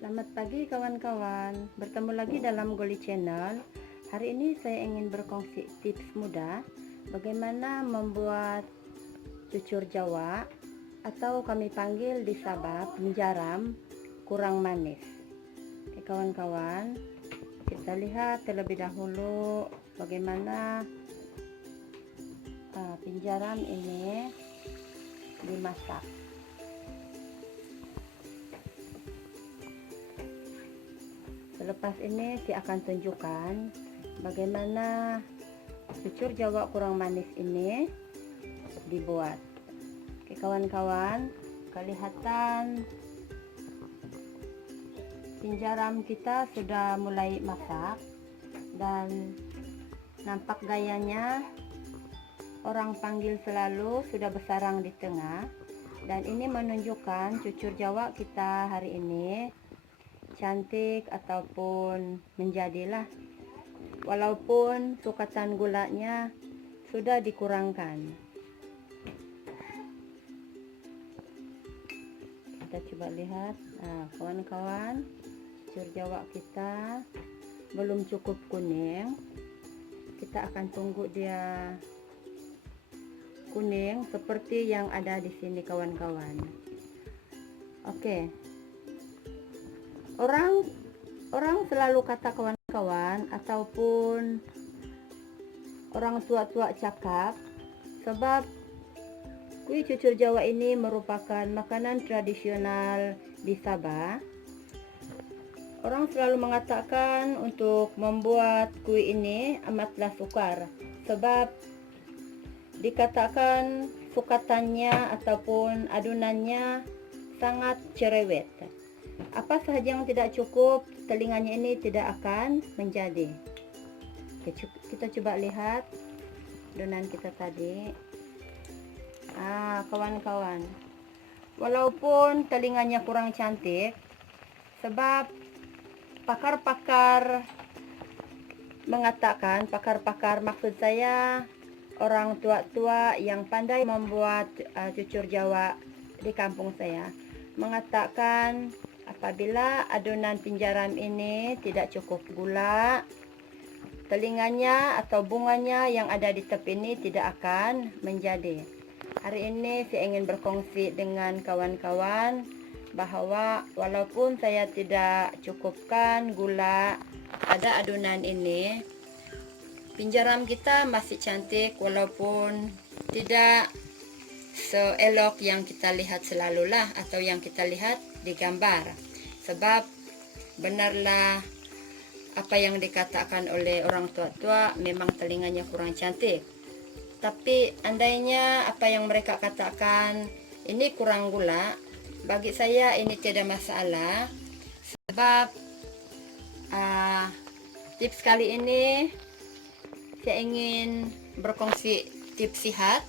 Selamat pagi kawan-kawan, bertemu lagi dalam Goli Channel. Hari ini saya ingin berkongsi tips mudah bagaimana membuat cucur Jawa atau kami panggil di Sabah penjaram kurang manis. Oke kawan-kawan, kita lihat terlebih dahulu bagaimana penjaram ini dimasak. Selepas ini saya akan tunjukkan bagaimana cucur Jawa kurang manis ini dibuat. Oke kawan-kawan, kelihatan penjaram kita sudah mulai masak dan nampak gayanya orang panggil selalu sudah bersarang di tengah, dan ini menunjukkan cucur Jawa kita hari ini cantik ataupun menjadilah, walaupun sukatan gulanya sudah dikurangkan. Kita coba lihat, kawan-kawan, cucur Jawa kita belum cukup kuning. Kita akan tunggu dia kuning seperti yang ada di sini kawan-kawan. Oke. Orang selalu kata kawan-kawan ataupun orang tua-tua cakap, sebab kue cucur Jawa ini merupakan makanan tradisional di Sabah. Orang selalu mengatakan untuk membuat kue ini amatlah sukar, sebab dikatakan sukatannya ataupun adunannya sangat cerewet. Apa sahaja yang tidak cukup, telinganya ini tidak akan menjadi. Kita coba lihat adonan kita tadi. Kawan-kawan, walaupun telinganya kurang cantik, sebab pakar-pakar mengatakan, pakar-pakar maksud saya orang tua-tua yang pandai membuat cucur Jawa di kampung saya, mengatakan apabila adonan penjaram ini tidak cukup gula, telinganya atau bunganya yang ada di tepi ini tidak akan menjadi. Hari ini saya ingin berkongsi dengan kawan-kawan bahwa walaupun saya tidak cukupkan gula pada adonan ini, penjaram kita masih cantik walaupun tidak seelok yang kita lihat selalulah atau yang kita lihat di gambar. Sebab benarlah apa yang dikatakan oleh orang tua-tua, memang telinganya kurang cantik. Tapi andainya apa yang mereka katakan ini kurang gula, bagi saya ini tidak masalah. Sebab tips kali ini saya ingin berkongsi tips sehat,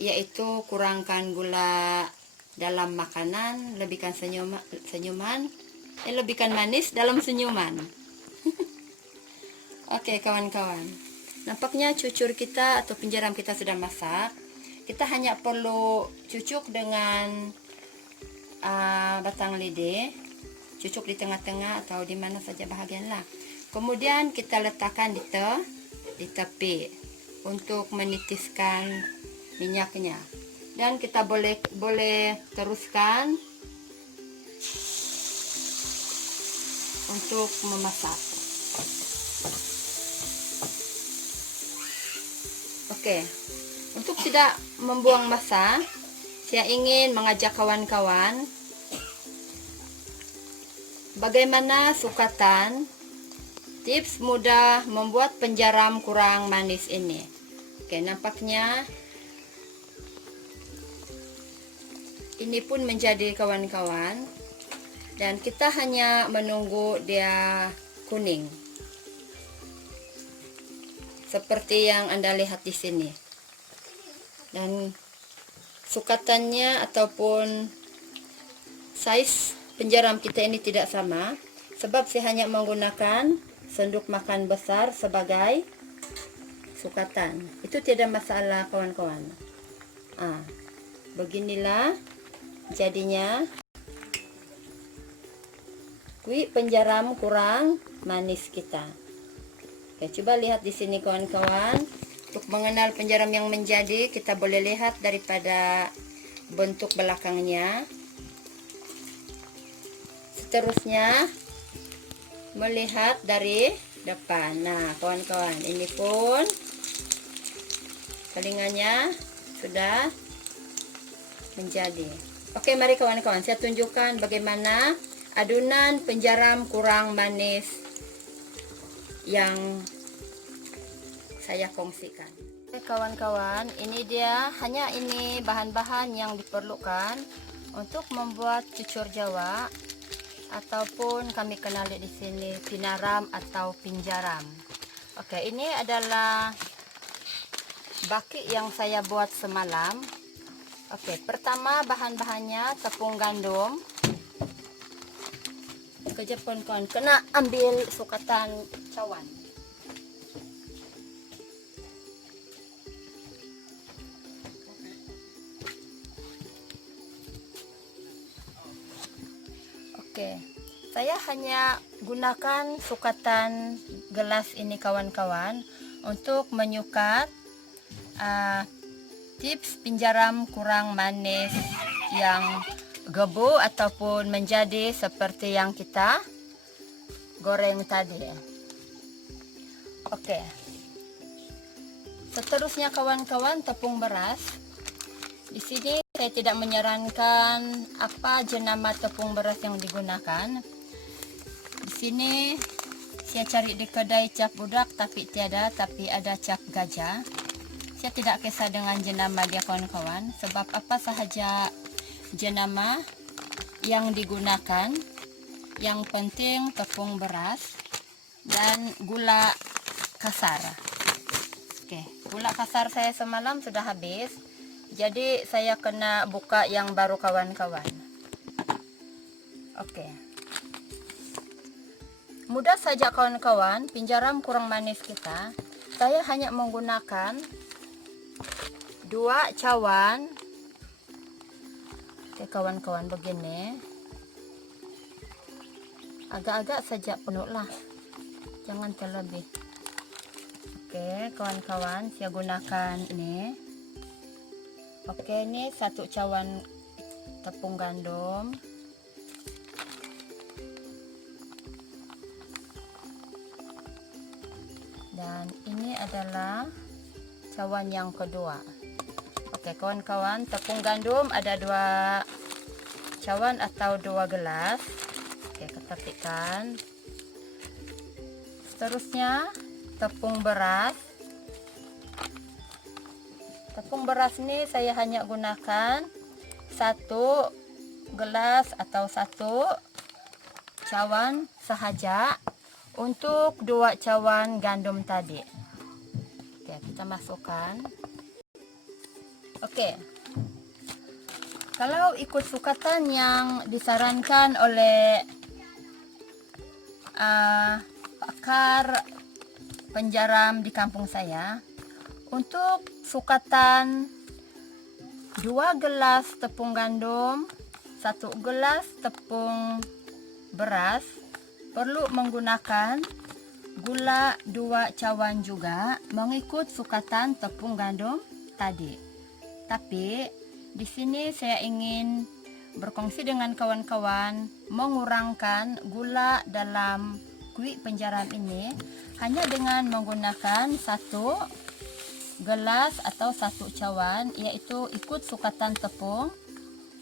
yaitu kurangkan gula dalam makanan, lebihkan lebihkan manis dalam senyuman. Oke kawan-kawan, nampaknya cucur kita atau penjaram kita sudah masak. Kita hanya perlu cucuk dengan batang lidi, cucuk di tengah-tengah atau di mana saja bahagian lah. Kemudian kita letakkan di tepi untuk menitiskan minyaknya, dan kita boleh teruskan untuk memasak. Oke, untuk tidak membuang masa, saya ingin mengajak kawan-kawan bagaimana sukatan tips mudah membuat penjaram kurang manis ini. Oke, nampaknya ini pun menjadi kawan-kawan, dan kita hanya menunggu dia kuning seperti yang Anda lihat di sini. Dan sukatannya ataupun size penjaram kita ini tidak sama, sebab saya hanya menggunakan sendok makan besar sebagai sukatan. Itu tidak masalah kawan-kawan. Beginilah jadinya kuih penjaram kurang manis kita. Oke, coba lihat di sini kawan-kawan. Untuk mengenal penjaram yang menjadi, kita boleh lihat daripada bentuk belakangnya. Seterusnya melihat dari depan. Nah, kawan-kawan, ini pun telingannya sudah menjadi. Oke, mari kawan-kawan, saya tunjukkan bagaimana adonan penjaram kurang manis yang saya kongsikan. Oke kawan-kawan, ini dia, hanya ini bahan-bahan yang diperlukan untuk membuat cucur Jawa, ataupun kami kenali di sini pinaram atau pinjaram. Oke, ini adalah baki yang saya buat semalam. Oke, pertama bahan-bahannya tepung gandum. Kejepun kawan, kena ambil sukatan cawan. Oke, saya hanya gunakan sukatan gelas ini kawan-kawan untuk menyukat tips pinjaram kurang manis yang gebu ataupun menjadi seperti yang kita goreng tadi. Oke, seterusnya kawan-kawan, tepung beras. Di sini saya tidak menyarankan apa jenama tepung beras yang digunakan. Di sini saya cari di kedai cap budak tapi tiada, tapi ada cap gajah. Saya tidak kisah dengan jenama dia kawan-kawan, sebab apa sahaja jenama yang digunakan, yang penting tepung beras dan gula kasar. Oke, gula kasar saya semalam sudah habis, jadi saya kena buka yang baru kawan-kawan. Oke, mudah saja kawan-kawan, pinjaram kurang manis kita. Saya hanya menggunakan 2 cawan. Oke kawan-kawan, begini. Agak-agak saja penuh lah, jangan terlebih. Oke kawan-kawan, saya gunakan ini. Oke, ini 1 cawan tepung gandum. Dan ini adalah cawan yang kedua. Oke kawan-kawan, tepung gandum ada 2 cawan atau 2 gelas. Oke, ketikkan. Seterusnya tepung beras. Tepung beras ini saya hanya gunakan 1 gelas atau 1 cawan sahaja untuk 2 cawan gandum tadi. Oke, kita masukkan. Oke, kalau ikut sukatan yang disarankan oleh pakar penjaram di kampung saya, untuk sukatan 2 gelas tepung gandum, 1 gelas tepung beras, perlu menggunakan gula 2 cawan juga, mengikut sukatan tepung gandum tadi. Tapi di sini saya ingin berkongsi dengan kawan-kawan mengurangkan gula dalam kuih penjaram ini hanya dengan menggunakan 1 gelas atau 1 cawan, yaitu ikut sukatan tepung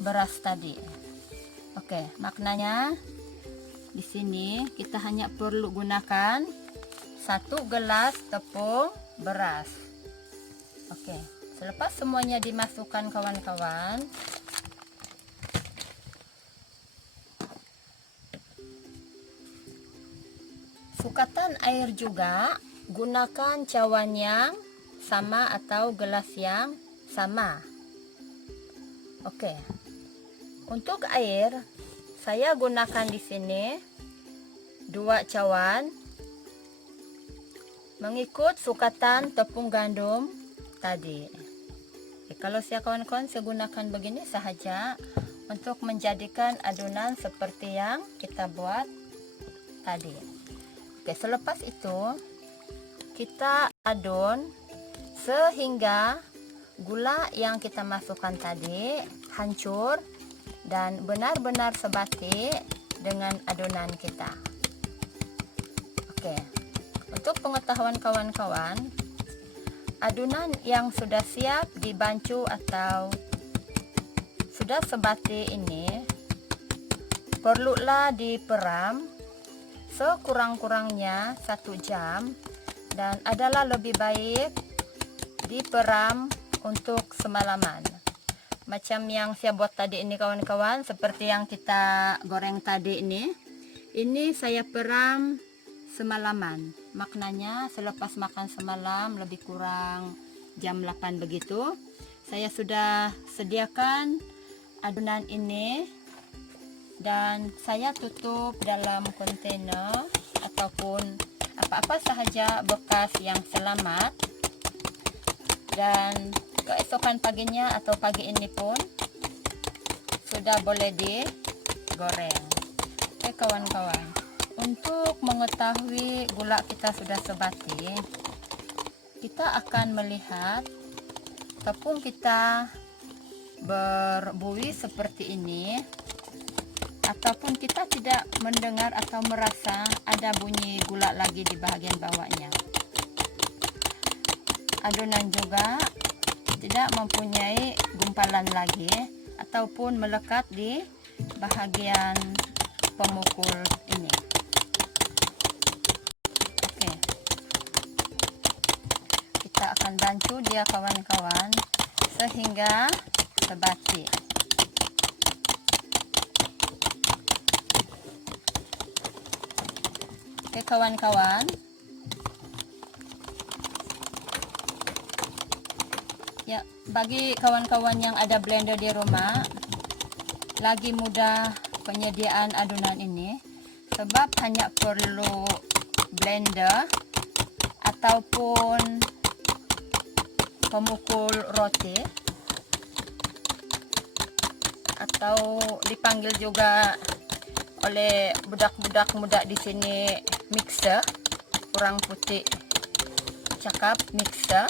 beras tadi. Oke, maknanya di sini kita hanya perlu gunakan 1 gelas tepung beras. Oke, selepas semuanya dimasukkan kawan-kawan, sukatan air juga, gunakan cawan yang sama atau gelas yang sama. Oke, untuk air saya gunakan di sini 2 cawan, mengikut sukatan tepung gandum tadi. Kalau saya kawan-kawan, saya gunakan begini sahaja untuk menjadikan adonan seperti yang kita buat tadi. Oke, selepas itu kita adon sehingga gula yang kita masukkan tadi hancur dan benar-benar sebati dengan adonan kita. Oke, untuk pengetahuan kawan-kawan, adonan yang sudah siap dibancu atau sudah sebati ini perlulah diperam sekurang-kurangnya 1 jam, dan adalah lebih baik diperam untuk semalaman. Macam yang saya buat tadi ini kawan-kawan, seperti yang kita goreng tadi ini saya peram semalaman. Maknanya selepas makan semalam, lebih kurang jam 8 begitu, saya sudah sediakan adonan ini dan saya tutup dalam kontainer ataupun apa-apa sahaja bekas yang selamat, dan keesokan paginya atau pagi ini pun sudah boleh digoreng. Oke kawan-kawan, untuk mengetahui gula kita sudah sebati, kita akan melihat tepung kita berbuih seperti ini, ataupun kita tidak mendengar atau merasa ada bunyi gula lagi di bahagian bawahnya. Adonan juga tidak mempunyai gumpalan lagi ataupun melekat di bahagian pemukul ini. Oke, kita akan bantu dia kawan-kawan sehingga sebati. Oke kawan-kawan, ya, bagi kawan-kawan yang ada blender di rumah, lagi mudah penyediaan adonan ini, sebab hanya perlu blender ataupun pemukul roti, atau dipanggil juga oleh budak-budak muda di sini mixer, orang putih cakap mixer.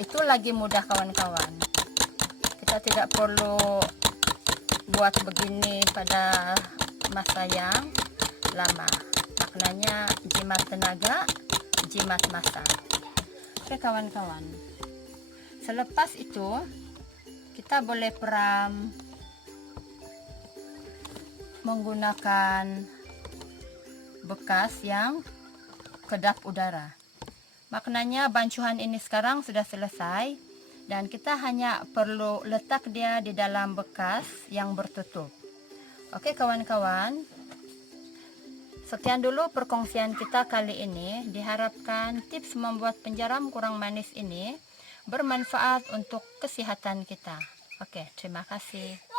Itu lagi mudah kawan-kawan. Kita tidak perlu buat begini pada masa yang lama. Maknanya jimat tenaga, jimat masa. Oke kawan-kawan, selepas itu kita boleh peram menggunakan bekas yang kedap udara. Maknanya bancuhan ini sekarang sudah selesai dan kita hanya perlu letak dia di dalam bekas yang bertutup. Oke kawan-kawan, sekian dulu perkongsian kita kali ini. Diharapkan tips membuat penjaram kurang manis ini bermanfaat untuk kesehatan kita. Oke, terima kasih.